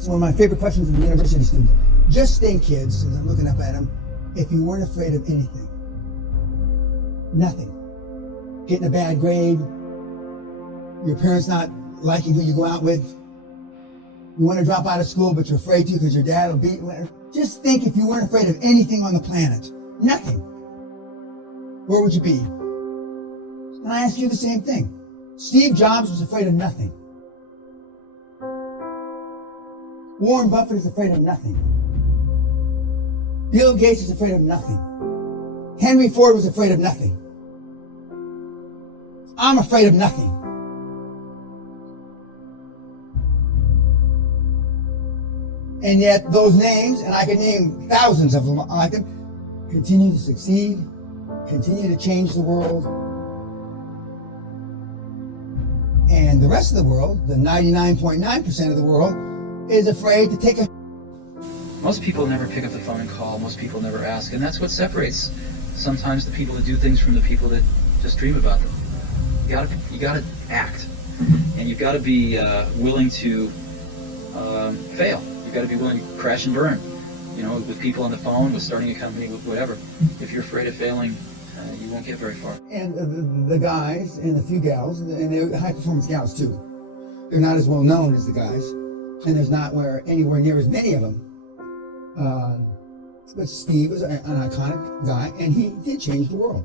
It's one of my favorite questions of university students. Just think, kids, as I'm looking up at them, if you weren't afraid of anything. Nothing. Getting a bad grade, your parents not liking who you go out with, you want to drop out of school but you're afraid to because your dad will beat you. Just think if you weren't afraid of anything on the planet. Nothing. Where would you be? And I ask you the same thing. Steve Jobs was afraid of nothing. Warren Buffett is afraid of nothing. Bill Gates is afraid of nothing. Henry Ford was afraid of nothing. I'm afraid of nothing. And yet those names, and I can name thousands of them like them, continue to succeed, continue to change the world. And the rest of the world, the 99.9% of the world, is afraid to take a... Most people never pick up the phone and call. Most people never ask. And that's what separates sometimes the people that do things from the people that just dream about them. You gotta act. And you've got to be willing to fail. You've got to be willing to crash and burn. You know, with people on the phone, with starting a company, with whatever. If you're afraid of failing, you won't get very far. And the guys and the few gals, and they're high-performance gals too, they're not as well known as the guys, and there's not anywhere near as many of them. But Steve was an iconic guy, and he did change the world.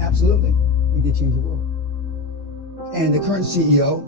Absolutely, he did change the world. And the current CEO,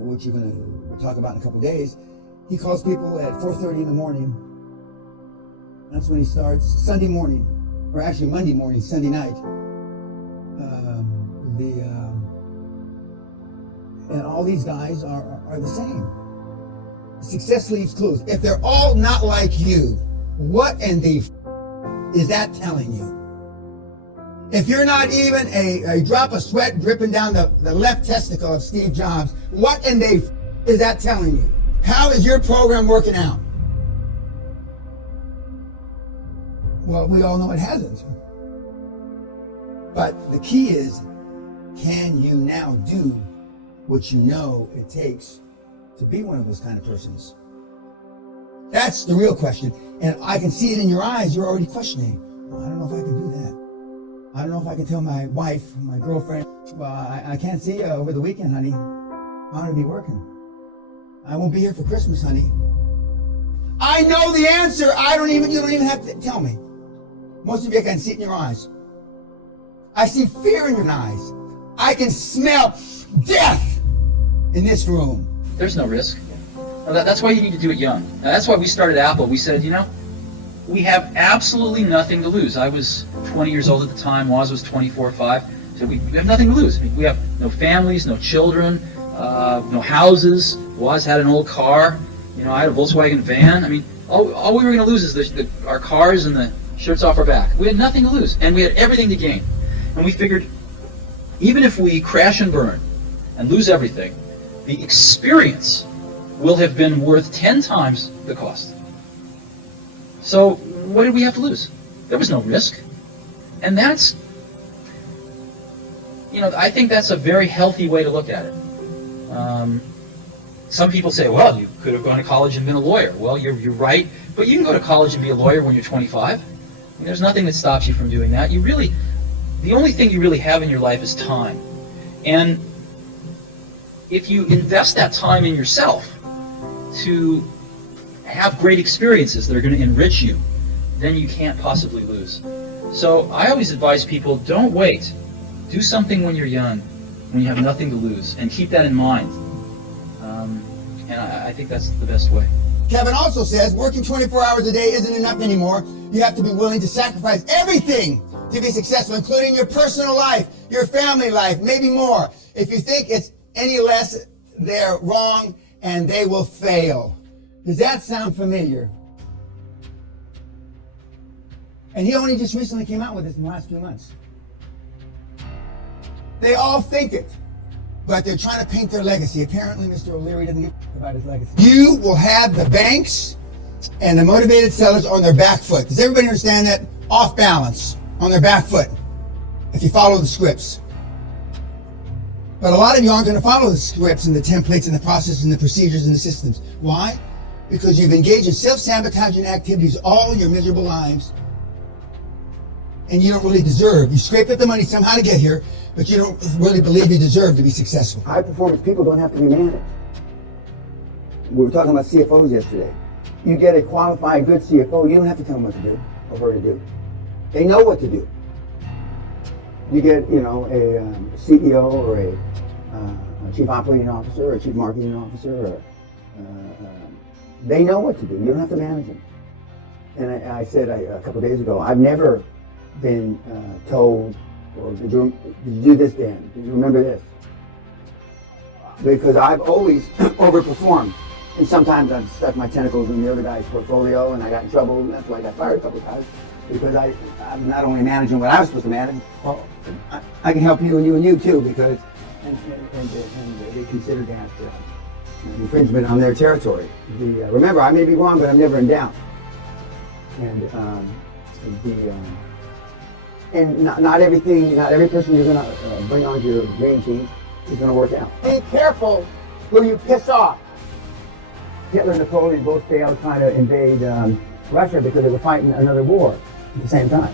which we'll talk about in a couple of days, he calls people at 4:30 in the morning. That's when he starts Sunday morning, or actually Monday morning, Sunday night. And all these guys are the same. Success leaves clues. If they're all not like you, what in the is that telling you? If you're not even a drop of sweat dripping down the left testicle of Steve Jobs, what in the is that telling you? How is your program working out? Well, we all know it hasn't. But the key is, can you now do what you know it takes to be one of those kind of persons? That's the real question. And I can see it in your eyes. You're already questioning. Well, I don't know if I can do that. I don't know if I can tell my wife, my girlfriend, well, I can't see you over the weekend, honey. I'm going to be working. I won't be here for Christmas, honey. I know the answer. You don't even have to tell me. Most of you, I can see it in your eyes. I see fear in your eyes. I can smell death in this room. There's no risk. That's why you need to do it young. That's why we started Apple. We said, we have absolutely nothing to lose. I was 20 years old at the time. Woz was 24 or 5. So we have nothing to lose. We have no families, no children, no houses. Woz had an old car. I had a Volkswagen van. All we were going to lose is our cars and the shirts off our back. We had nothing to lose, and we had everything to gain. And we figured, even if we crash and burn and lose everything, the experience will have been worth 10 times the cost. So what did we have to lose? There was no risk. And that's, I think that's a very healthy way to look at it. Some people say, well, you could have gone to college and been a lawyer. Well, you're right, but you can go to college and be a lawyer when you're 25. There's nothing that stops you from doing that. The only thing you really have in your life is time. And if you invest that time in yourself to have great experiences that are going to enrich you, then you can't possibly lose. So I always advise people, don't wait. Do something when you're young, when you have nothing to lose, and keep that in mind. And I think that's the best way. Kevin also says working 24 hours a day isn't enough anymore. You have to be willing to sacrifice everything to be successful, including your personal life, your family life, maybe more. If you think it's any less, they're wrong and they will fail. Does that sound familiar? And he only just recently came out with this in the last few months. They all think it, but they're trying to paint their legacy. Apparently, Mr. O'Leary doesn't give a about his legacy. You will have the banks and the motivated sellers on their back foot. Does everybody understand that? Off balance, on their back foot, if you follow the scripts. But a lot of you aren't going to follow the scripts and the templates and the processes and the procedures and the systems. Why? Because you've engaged in self-sabotaging activities all your miserable lives, and you don't really deserve. You scraped up the money somehow to get here, but you don't really believe you deserve to be successful. High-performance people don't have to be managed. We were talking about CFOs yesterday. You get a qualified, good CFO, you don't have to tell them what to do or her to do. They know what to do. You get, a CEO or a chief operating officer or a chief marketing officer, or they know what to do. You don't have to manage them. And I said a couple of days ago, I've never been told, or did you do this, Dan? Did you remember this? Because I've always overperformed. And sometimes I've stuck my tentacles in the other guy's portfolio and I got in trouble, and that's why I got fired a couple of times. Because I'm not only managing what I was supposed to manage, well, I can help you and you too, because and they consider that an infringement on their territory. Remember, I may be wrong, but I'm never in doubt. And not every person you're going to bring onto your dream team is going to work out. Be careful who you piss off. Hitler and Napoleon both failed trying to invade Russia because they were fighting another war at the same time.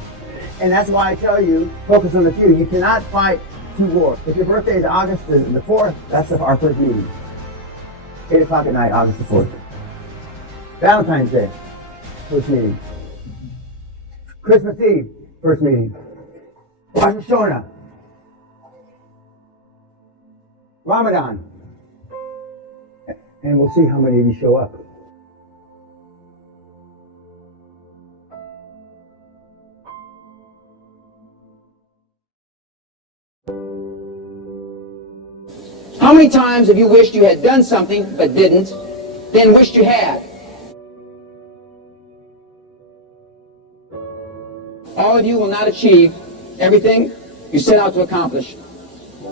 And that's why I tell you, focus on the few. You cannot fight two wars. If your birthday is August the 4th, that's our first meeting. 8 o'clock at night, August the 4th. Valentine's Day, first meeting. Christmas Eve, first meeting. Rosh Hashanah. Ramadan. And we'll see how many of you show up. How many times have you wished you had done something but didn't, then wished you had? All of you will not achieve everything you set out to accomplish.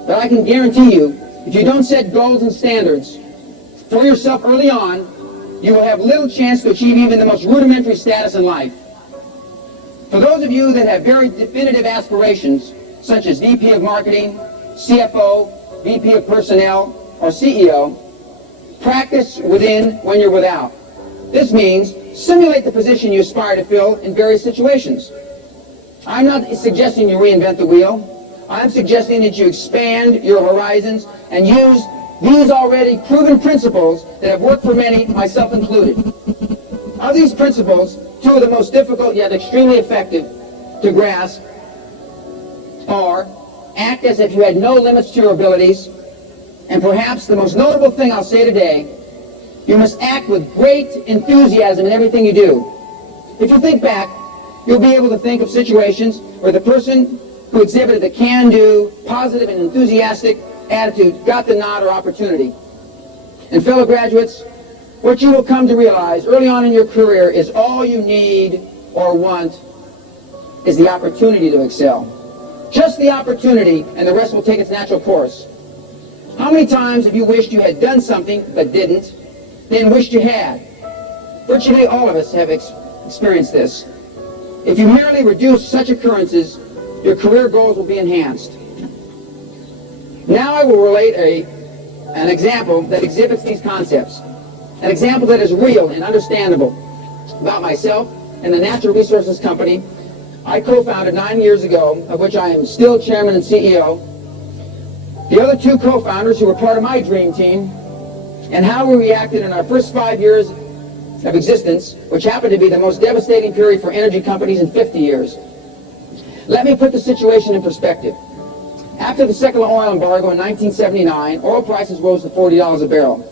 But I can guarantee you, if you don't set goals and standards for yourself early on, you will have little chance to achieve even the most rudimentary status in life. For those of you that have very definitive aspirations, such as VP of Marketing, CFO, VP of Personnel, or CEO, practice within when you're without. This means simulate the position you aspire to fill in various situations. I'm not suggesting you reinvent the wheel. I'm suggesting that you expand your horizons and use these already proven principles that have worked for many, myself included. Of these principles, two of the most difficult yet extremely effective to grasp are: act as if you had no limits to your abilities, and perhaps the most notable thing I'll say today, you must act with great enthusiasm in everything you do. If you think back, you'll be able to think of situations where the person who exhibited the can-do, positive and enthusiastic attitude got the nod or opportunity. And fellow graduates, what you will come to realize early on in your career is all you need or want is the opportunity to excel. Just the opportunity, and the rest will take its natural course. How many times have you wished you had done something but didn't, then wished you had? Virtually all of us have experienced this. If you merely reduce such occurrences, your career goals will be enhanced. Now I will relate an example that exhibits these concepts. An example that is real and understandable about myself and the natural resources company I co-founded 9 years ago, of which I am still chairman and CEO. The other two co-founders who were part of my dream team, and how we reacted in our first 5 years of existence, which happened to be the most devastating period for energy companies in 50 years. Let me put the situation in perspective. After the second oil embargo in 1979, oil prices rose to $40 a barrel.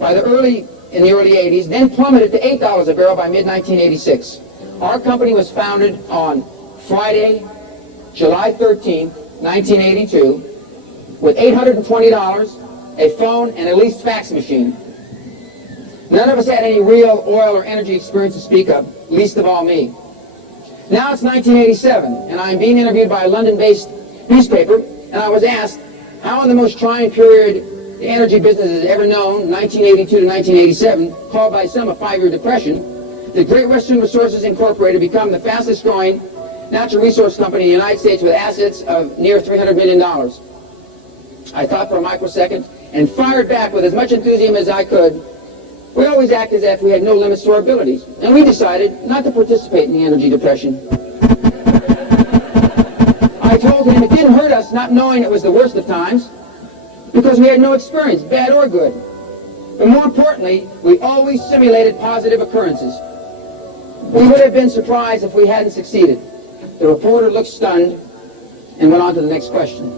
In the early 80s, then plummeted to $8 a barrel by mid-1986. Our company was founded on Friday, July 13th, 1982, with $820, a phone, and a leased fax machine. None of us had any real oil or energy experience to speak of, least of all me. Now it's 1987, and I'm being interviewed by a London-based newspaper, and I was asked how in the most trying period the energy business has ever known, 1982 to 1987, called by some a 5-year depression, did Great Western Resources Incorporated become the fastest growing natural resource company in the United States with assets of near $300 million. I thought for a microsecond and fired back with as much enthusiasm as I could. We always act as if we had no limits to our abilities, and we decided not to participate in the energy depression. I told him it didn't hurt us not knowing it was the worst of times, because we had no experience, bad or good. But more importantly, we always simulated positive occurrences. We would have been surprised if we hadn't succeeded. The reporter looked stunned and went on to the next question.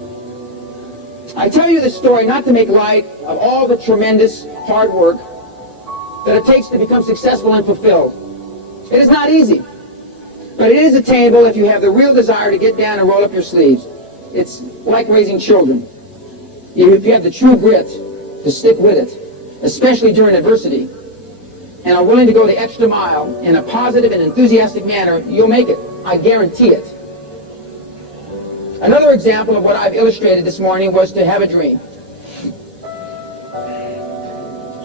I tell you this story not to make light of all the tremendous hard work that it takes to become successful and fulfilled. It is not easy, but it is attainable if you have the real desire to get down and roll up your sleeves. It's like raising children. If you have the true grit to stick with it, especially during adversity, and are willing to go the extra mile in a positive and enthusiastic manner, you'll make it. I guarantee it. Another example of what I've illustrated this morning was to have a dream.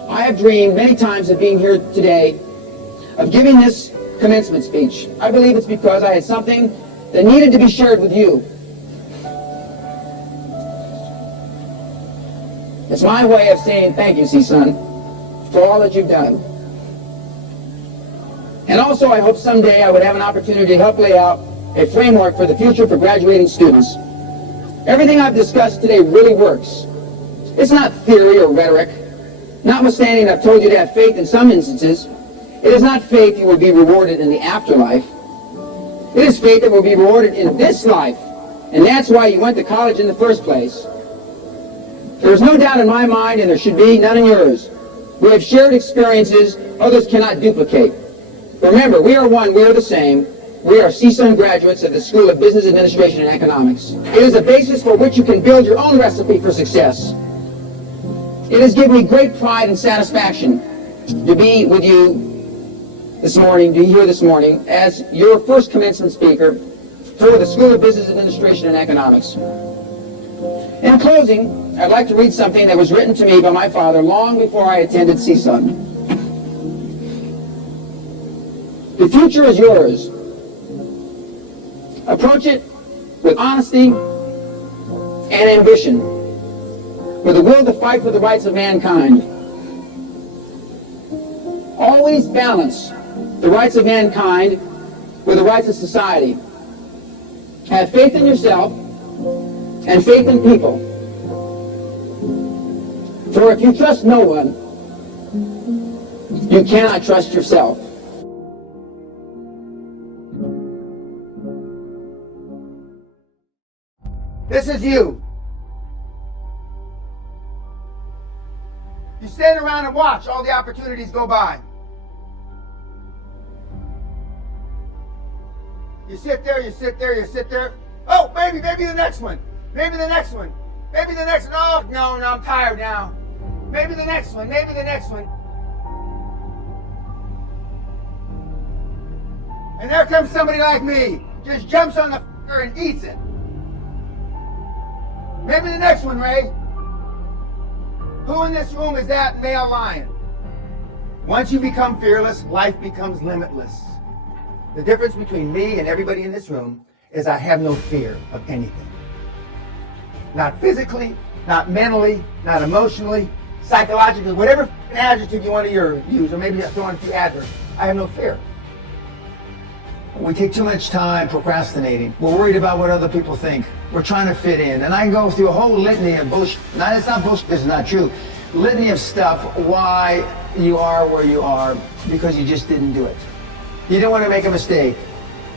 I have dreamed many times of being here today, of giving this commencement speech. I believe it's because I had something that needed to be shared with you. It's my way of saying thank you, son, for all that you've done. And also, I hope someday I would have an opportunity to help lay out a framework for the future for graduating students. Everything I've discussed today really works. It's not theory or rhetoric. Notwithstanding, I've told you to have faith in some instances. It is not faith you will be rewarded in the afterlife. It is faith that will be rewarded in this life. And that's why you went to college in the first place. There is no doubt in my mind, and there should be none in yours. We have shared experiences others cannot duplicate. Remember, we are one, we are the same. We are CSUN graduates of the School of Business Administration and Economics. It is a basis for which you can build your own recipe for success. It has given me great pride and satisfaction to be with you this morning, to be here this morning, as your first commencement speaker for the School of Business Administration and Economics. In closing, I'd like to read something that was written to me by my father long before I attended CSUN. The future is yours. Approach it with honesty and ambition, with a will to fight for the rights of mankind. Always balance the rights of mankind with the rights of society. Have faith in yourself and faith in people. For if you trust no one, you cannot trust yourself. This is you. You stand around and watch all the opportunities go by. You sit there, you sit there, you sit there. Oh, maybe the next one. Maybe the next one. Maybe the next one. Oh, no, I'm tired now. Maybe the next one. Maybe the next one. And there comes somebody like me. Just jumps on the f***er and eats it. Maybe the next one, Ray. Who in this room is that male lion? Once you become fearless, life becomes limitless. The difference between me and everybody in this room is I have no fear of anything. Not physically, not mentally, not emotionally, psychologically, whatever adjective you want to use, or maybe throw in a few adverbs. I have no fear. We take too much time procrastinating. We're worried about what other people think. We're trying to fit in. And I go through a whole litany of bullshit. No, it's not bullshit, it's not true. Litany of stuff why you are where you are, because you just didn't do it. You didn't want to make a mistake.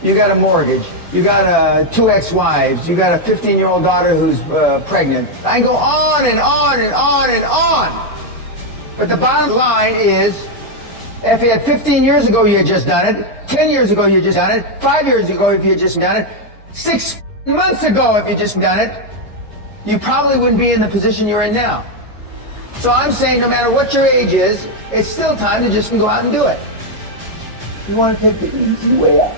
You got a mortgage. You got 2 ex-wives. You got a 15-year-old daughter who's pregnant. I go on and on and on and on. But the bottom line is, if you had 15 years ago you had just done it, 10 years ago you had just done it, 5 years ago if you had just done it, 6 months ago if you had just done it, you probably wouldn't be in the position you're in now. So I'm saying no matter what your age is, it's still time to just go out and do it. You want to take the easy way out.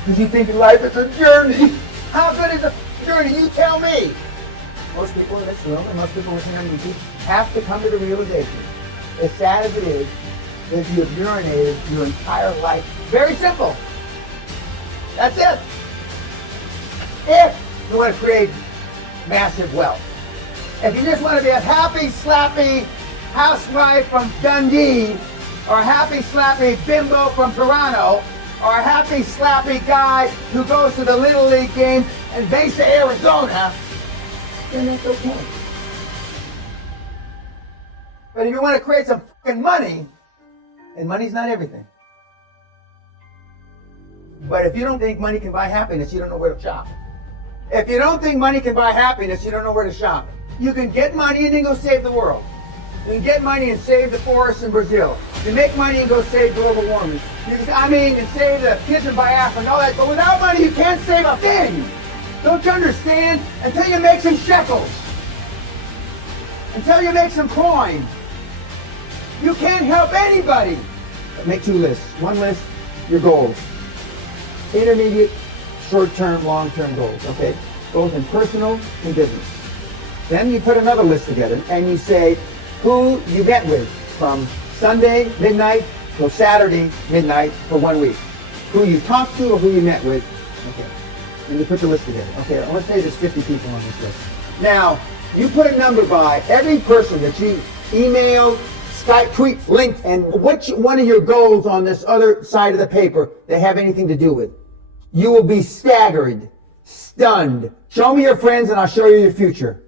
Because you think life is a journey. How good is a journey? You tell me. Most people in this room and most people listening on YouTube have to come to the realization, as sad as it is, that you have urinated your entire life. Very simple. That's it. If you want to create massive wealth. If you just want to be a happy, slappy housewife from Dundee, or a happy, slappy bimbo from Toronto, or a happy, slappy guy who goes to the Little League game in Mesa, Arizona, then that's okay. But if you want to create some fucking money, and money's not everything. But if you don't think money can buy happiness, you don't know where to shop. If you don't think money can buy happiness, you don't know where to shop. You can get money and then go save the world. You can get money and save the forests in Brazil. You can make money and go save global warming. And save the kids in Biafra and all that. But without money, you can't save a thing. Don't you understand? Until you make some shekels. Until you make some coin. You can't help anybody. Make two lists. One list, your goals. Intermediate, short-term, long-term goals, okay? Both in personal and business. Then you put another list together and you say who you met with from Sunday midnight till Saturday midnight for 1 week. Who you talked to or who you met with, okay? And you put the list together. Okay, let's say there's 50 people on this list. Now, you put a number by every person that you emailed, Skype, tweet, link, and which one of your goals on this other side of the paper they have anything to do with. You will be staggered, stunned. Show me your friends and I'll show you your future.